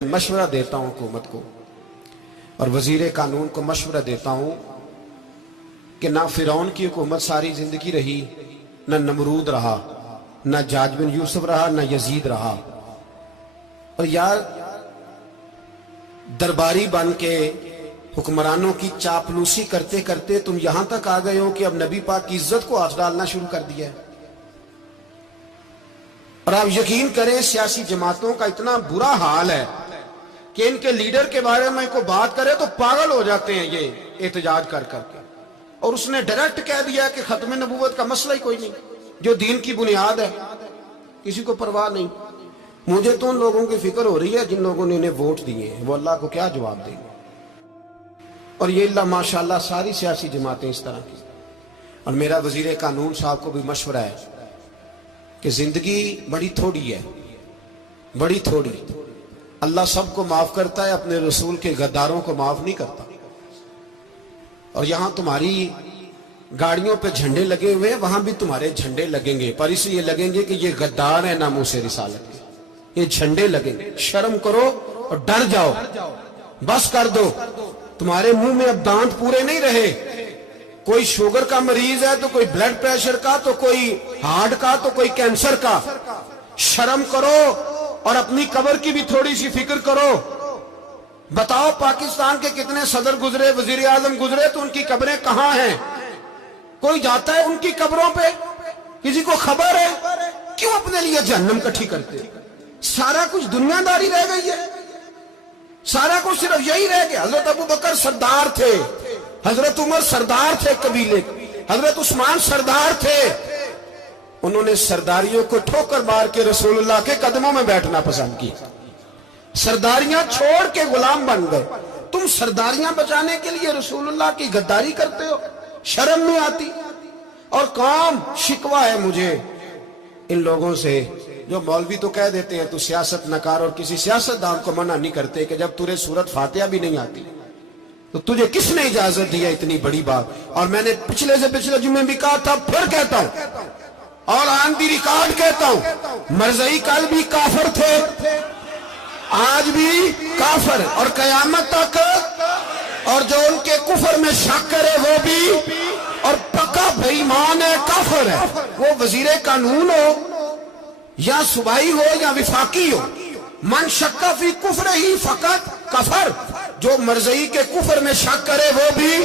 मशवरा देता हूं हुकूमत को और वजीर कानून को मशवरा देता हूं कि ना फिरौन की हुकूमत सारी जिंदगी रही, ना नमरूद रहा, ना जाज बिन यूसुफ रहा, ना यजीद रहा। और यार दरबारी बन के हुक्मरानों की चापलूसी करते करते तुम यहां तक आ गए हो कि अब नबी पाक की इज्जत को हाथ डालना शुरू कर दिया है। और आप यकीन करें सियासी जमातों का इतना बुरा हाल है कि इनके लीडर के बारे में कोई बात करे तो पागल हो जाते हैं ये एहतजाज कर करके। और उसने डायरेक्ट कह दिया कि खत्म नबूवत का मसला ही कोई नहीं, जो दीन की बुनियाद है, किसी को परवाह नहीं। मुझे तो उन लोगों की फिक्र हो रही है जिन लोगों ने इन्हें वोट दिए हैं, वो अल्लाह को क्या जवाब देंगे। और ये अल्लाह माशाल्लाह सारी सियासी जमातें इस तरह की। और मेरा वजीर कानून साहब को भी मशवरा है कि जिंदगी बड़ी थोड़ी है, बड़ी थोड़ी। अल्लाह सबको माफ करता है, अपने रसूल के गद्दारों को माफ नहीं करता। और यहां तुम्हारी गाड़ियों पे झंडे लगे हुए हैं, वहां भी तुम्हारे झंडे लगेंगे, पर इसलिए लगेंगे कि ये गद्दार है नामूसे रिसालत के। ये झंडे लगेंगे। शर्म करो और डर जाओ, बस कर दो। तुम्हारे मुंह में अब दांत पूरे नहीं रहे। कोई शुगर का मरीज है तो कोई ब्लड प्रेशर का, तो कोई हार्ट का, तो कोई कैंसर का। शर्म करो और अपनी कब्र की भी थोड़ी सी फिक्र करो। बताओ पाकिस्तान के कितने सदर गुजरे, वजीर आजम गुजरे, तो उनकी कब्रें कहां हैं? कोई जाता है उनकी कब्रों पे? किसी को खबर है? क्यों अपने लिए जहन्नम इकट्ठी करते? सारा कुछ दुनियादारी रह गई है, सारा कुछ सिर्फ यही रह गया। हजरत अबू बकर सरदार थे, हजरत उमर सरदार थे कबीले, हजरत उस्मान सरदार थे। उन्होंने सरदारियों को ठोकर मार के रसूलुल्लाह के कदमों में बैठना पसंद किया। सरदारियां छोड़ के गुलाम बन गए। तुम सरदारियां बचाने के लिए रसूलुल्लाह की गद्दारी करते हो, शर्म नहीं आती। और कौम शिकवा है मुझे इन लोगों से जो मौलवी तो कह देते हैं तू सियासत नकार, और किसी सियासतदान को मना नहीं करते कि जब तुझे सूरत फातिहा भी नहीं आती तो तुझे किसने इजाजत दी है इतनी बड़ी बात। और मैंने पिछले से पिछले जुम्मे भी कहा था, फिर कहता हूं और ऑन दी रिकॉर्ड कहता हूं, मरज़ई कल भी काफिर थे, आज भी काफिर और कयामत तक। और जो उनके कुफर में शक करे वो भी, और पक्का बेईमान है, काफिर है। वो वजीर कानून हो या सुबाई हो या विफाकी हो, मन शक्का फी कुफर ही फकत कफर। जो मरज़ई के कुफर में शक करे वो भी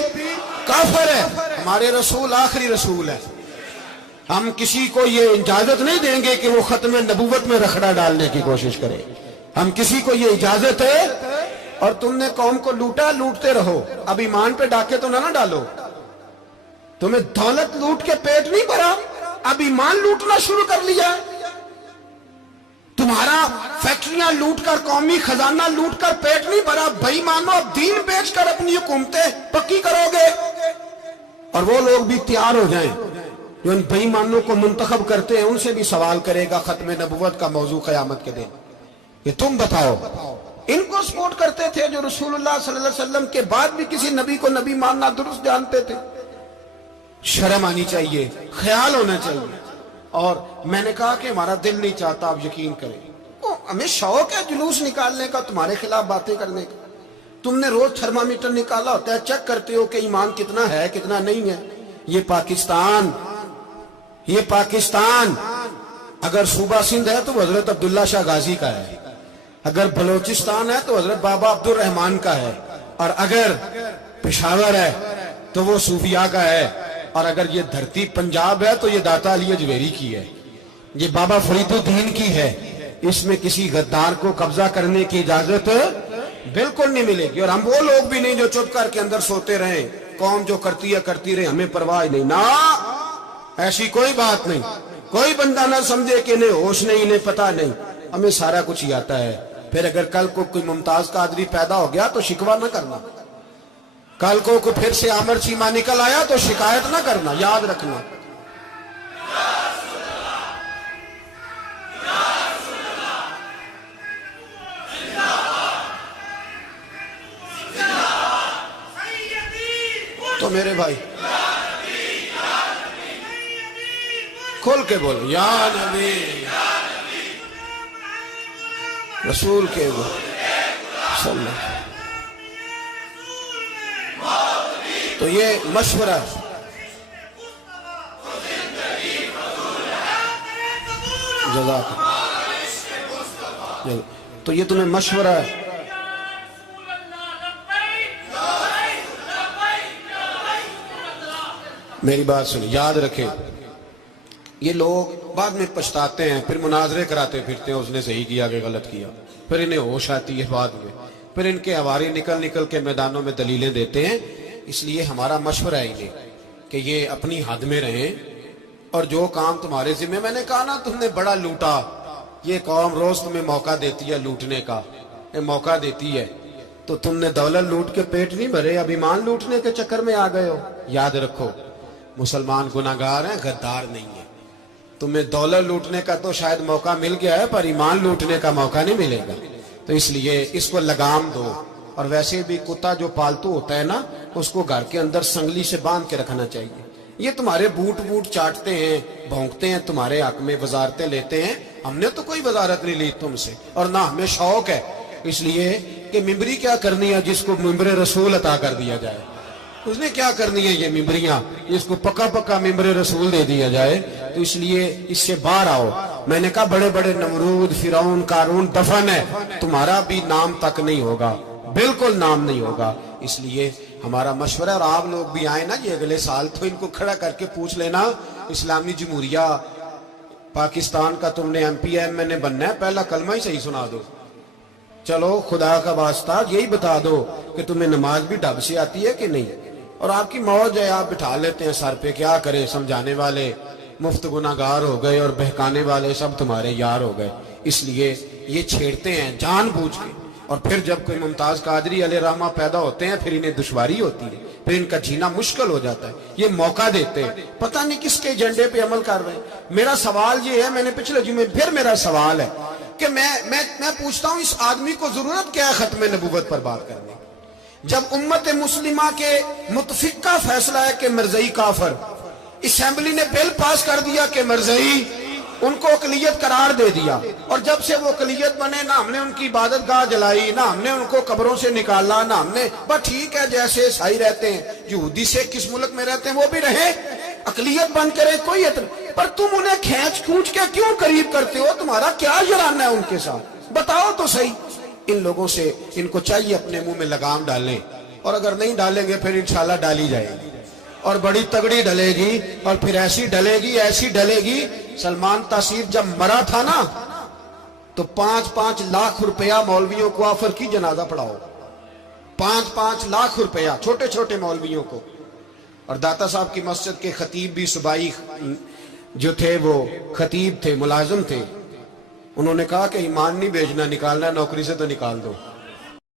काफिर है। हमारे रसूल आखिरी रसूल है। हम किसी को ये इजाजत नहीं देंगे कि वो खत्म नबूवत में रखड़ा डालने की कोशिश करे। हम किसी को ये इजाजत है। और तुमने कौम को लूटा, लूटते रहो, अब ईमान पे डाके तो ना डालो। तुम्हें दौलत लूट के पेट नहीं भरा, अब ईमान लूटना शुरू कर लिया। तुम्हारा फैक्ट्रियां लूटकर, कौमी खजाना लूटकर पेट नहीं भरा। बेईमानो, अब दीन बेचकर अपनी हुकूमतें पक्की करोगे। और वो लोग भी तैयार हो जाएं जो इन बेईमानों को मुंतखब करते हैं, उनसे भी सवाल करेगा खत्म नबूवत का मौजू क़यामत के दिन कि तुम बताओ। इनको सपोर्ट करते थे जो रसूलुल्लाह सल्लल्लाहु अलैहि वसल्लम के बाद भी किसी नबी को नबी मानना दुरुस्त जानते थे। शर्म आनी चाहिए, ख्याल होना चाहिए। और मैंने कहा कि हमारा दिल नहीं चाहता, आप यकीन करें, तो हमें शौक है जुलूस निकालने का, तुम्हारे खिलाफ बातें करने का। तुमने रोज थर्मामीटर निकाला होता है, चेक करते हो कि ईमान कितना है कितना नहीं है। ये पाकिस्तान अगर सूबा सिंध है तो हजरत अब्दुल्ला शाह गाजी का है, अगर बलोचिस्तान है तो हजरत बाबा अब्दुल रहमान का है, और अगर पेशावर है तो वो सूफिया का है, और अगर ये धरती पंजाब है तो ये दाता अली अजमेरी की है, ये बाबा फरीदुद्दीन की है। इसमें किसी गद्दार को कब्जा करने की इजाजत बिल्कुल नहीं मिलेगी। और हम वो लोग भी नहीं जो चुप करके अंदर सोते रहे, कौम जो करती है करती रहे, हमें परवाह नहीं। ना, ऐसी कोई बात नहीं। कोई बंदा ना समझे कि इन्हें होश नहीं, इन्हें पता नहीं, हमें सारा कुछ ही आता है। फिर अगर कल को कोई मुमताज कादरी पैदा हो गया तो शिकवा ना करना। कल को फिर से आमर चीमा निकल आया तो शिकायत ना करना, याद रखना। तो मेरे भाई खोल के बोलो, या नबी रसूल के बोलो। تو یہ مشورہ جزاک تو یہ تمہیں مشورہ ہے. میری بات سنیں، یاد رکھیں، یہ لوگ بعد میں پچھتاتے ہیں، پھر مناظرے کراتے پھرتے ہیں اس نے صحیح کیا کہ غلط کیا، پھر انہیں ہوش آتی ہے بعد میں، پھر ان کے ہواری نکل کے میدانوں میں دلیلیں دیتے ہیں. اس لیے ہمارا مشورہ ہے انہیں کہ یہ اپنی حد میں رہیں، اور جو کام تمہارے ذمہ، میں نے کہا نا تم نے بڑا لوٹا، یہ قوم روز تمہیں موقع دیتی ہے لوٹنے کا، یہ موقع دیتی ہے، تو تم نے دولت لوٹ کے پیٹ نہیں بھرے، اب ایمان لوٹنے کے چکر میں آ گئے ہو. یاد رکھو، مسلمان گناہگار ہیں، غدار نہیں ہیں. تمہیں دولت لوٹنے کا تو شاید موقع مل گیا ہے، پر ایمان لوٹنے کا موقع نہیں ملے گا. تو اس لیے اس کو لگام دو. اور ویسے بھی کتا جو پالتو ہوتا ہے نا، اس کو گھر کے اندر سنگلی سے باندھ کے رکھنا چاہیے. یہ تمہارے بوٹ چاٹتے ہیں، بھونکتے ہیں، تمہارے حق میں وزارتیں لیتے ہیں. ہم نے تو کوئی وزارت نہیں لی تم سے، اور نہ ہمیں شوق ہے. اس لیے کہ ممبری کیا کرنی ہے جس کو ممبر رسول عطا کر دیا جائے؟ اس نے کیا کرنی ہے یہ ممبریاں جس کو پکا ممبر رسول دے دیا جائے؟ تو اس لیے اس سے باہر آؤ. میں نے کہا بڑے بڑے نمرود، فرعون، قارون دفن ہے، تمہارا بھی نام تک نہیں ہوگا، بالکل نام نہیں ہوگا. اس لیے ہمارا مشورہ، اور آپ لوگ بھی آئیں نا یہ اگلے سال، تو ان کو کھڑا کر کے پوچھ لینا، اسلامی جمہوریہ پاکستان کا تم نے ایم پی ایم نے بننا ہے، پہلا کلمہ ہی صحیح سنا دو. چلو خدا کا واسطہ یہی بتا دو کہ تمہیں نماز بھی ڈھب سے آتی ہے کہ نہیں. اور آپ کی موج ہے، آپ بٹھا لیتے ہیں سر پہ، کیا کریں، سمجھانے والے مفت گناہگار ہو گئے اور بہکانے والے سب تمہارے یار ہو گئے. اس لیے یہ چھیڑتے ہیں جان بوجھ کے. اور پھر جب کوئی ممتاز قادری علیہ رحمہ پیدا ہوتے ہیں، پھر انہیں دشواری ہوتی ہے، پھر ان کا جینا مشکل ہو جاتا ہے. یہ موقع دیتے ہیں، پتہ نہیں کس کے ایجنڈے پہ عمل کر رہے ہیں. میرا سوال یہ ہے، میں نے پچھلے جمعے پھر میرا سوال ہے کہ میں پوچھتا ہوں، اس آدمی کو ضرورت کیا ہے ختم نبوت پر بات کرنے؟ جب امت مسلمہ کے متفق کا فیصلہ ہے کہ مرزائی کافر، اسمبلی نے بل پاس کر دیا کہ مرزائی، ان کو اقلیت قرار دے دیا، اور جب سے وہ اقلیت بنے، نہ ہم نے ان کی عبادت گاہ جلائی، نہ ہم نے ان کو قبروں سے نکالا، نہ ہم نے، بس ٹھیک ہے جیسے عیسائی رہتے ہیں، یہودی سے کس ملک میں رہتے ہیں وہ بھی رہے، اقلیت بن کے رہے، کوئی اعتراض. پر تم انہیں کھینچ کے کیوں قریب کرتے ہو؟ تمہارا کیا جرانہ ہے ان کے ساتھ؟ بتاؤ تو صحیح. ان لوگوں سے ان کو چاہیے اپنے منہ میں لگام ڈالیں، اور اگر نہیں ڈالیں گے پھر انشاءاللہ ڈالی جائے گی، اور بڑی تگڑی ڈلے گی، اور پھر ایسی ڈلے گی. سلمان تاثیر جب مرا تھا نا، تو 5-5 لاکھ روپیہ مولویوں کو آفر کی جنازہ پڑھاؤ، 5-5 لاکھ روپیہ چھوٹے چھوٹے مولویوں کو. اور داتا صاحب کی مسجد کے خطیب بھی صوبائی جو تھے، وہ خطیب تھے، ملازم تھے، انہوں نے کہا کہ ایمان نہیں بیچنا، نکالنا ہے نوکری سے تو نکال دو.